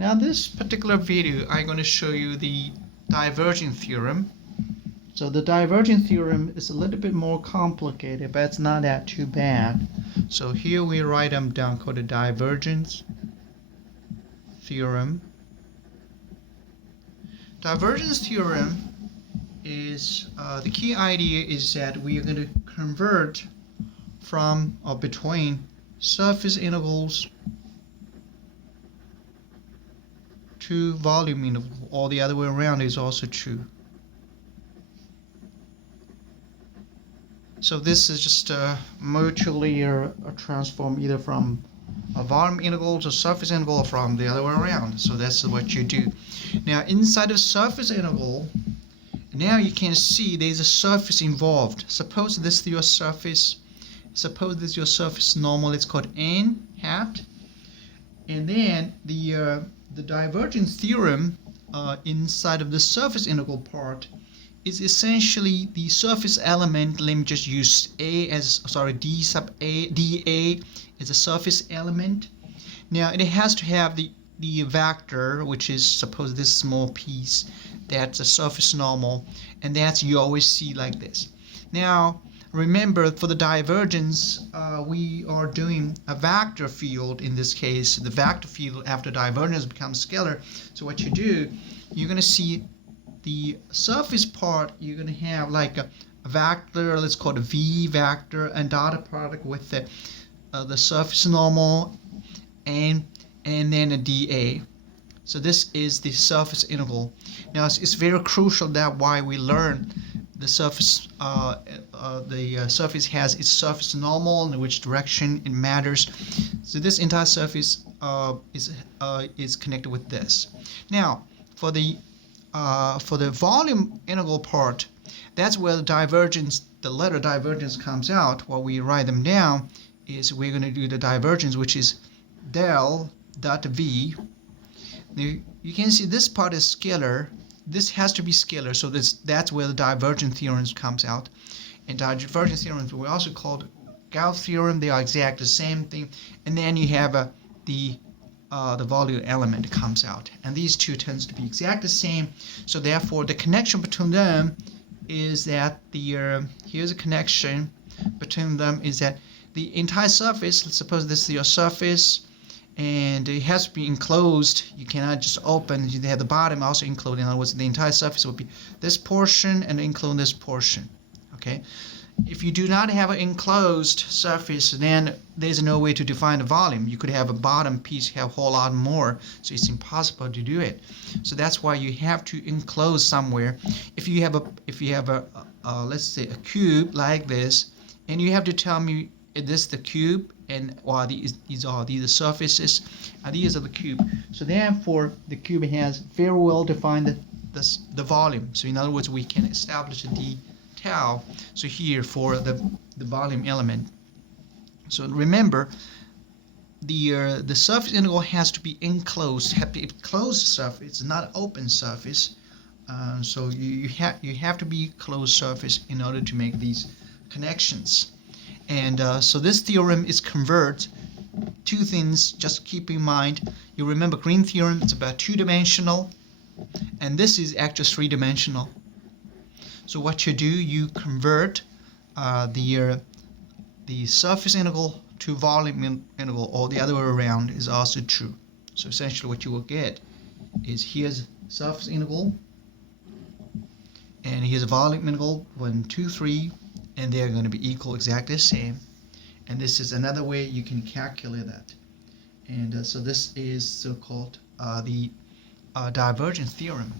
Now this particular video I'm going to show you the divergence theorem. So the divergence theorem is a little bit more complicated, but it's not that too bad. So here we write them down called the divergence theorem. Divergence theorem is the key idea is that we are going to convert from or between surface integrals to volume interval, or the other way around is also true. So this is just mutually a transform either from a volume integral to surface integral, or from the other way around. So that's what you do. Now inside of surface integral, now you can see there's a surface involved. Suppose this is your surface. Suppose this is your surface normal. It's called n hat, and then the divergence theorem inside of the surface integral part is essentially the surface element. Let me just use d sub a dA is a surface element. Now it has to have the vector, which is, suppose this small piece, that's a surface normal, and that's you always see like this. Now remember, for the divergence, we are doing a vector field. In this case, the vector field after divergence becomes scalar. So what you do, you're going to see the surface part, you're going to have like a vector, let's call it a v vector, and dotted product with the surface normal and then a dA. So this is the surface integral. Now it's very crucial that why we learn the surface. The surface has its surface normal and in which direction it matters. So this entire surface is connected with this. Now for the volume integral part, that's where the letter divergence comes out. What we write them down is we're going to do the divergence, which is del dot v. Now, you can see this part is scalar. This has to be scalar, so that's where the divergence theorem comes out. And divergence theorems we also called Gauss theorem. They are exactly the same thing. And then you have the volume element comes out, and these two tends to be exactly the same. So therefore, the connection between them is that here's a connection between them is that the entire surface. Let's suppose this is your surface, and it has to be enclosed. You cannot just open. You have the bottom also included. In other words, the entire surface would be this portion and include this portion. Okay. If you do not have an enclosed surface, then there's no way to define the volume. You could have a bottom piece have a whole lot more, so it's impossible to do it. So that's why you have to enclose somewhere. If you have a let's say a cube like this, and you have to tell me, is this the cube, and these are the surfaces, and these are the cube. So therefore, the cube has very well defined the volume. So in other words, we can establish d tau. So here for the volume element. So remember, the surface integral has to be enclosed. Have to be closed surface. It's not open surface. So you have to be closed surface in order to make these connections. And so this theorem is convert two things. Just keep in mind. You remember Green theorem. It's about two-dimensional, and this is actually three-dimensional. So what you do, you convert the surface integral to volume integral, or the other way around is also true. So essentially what you will get is here's surface integral, and here's a volume integral, 1, 2, 3, and they're going to be equal, exactly the same. And this is another way you can calculate that. And so this is so-called the divergence theorem.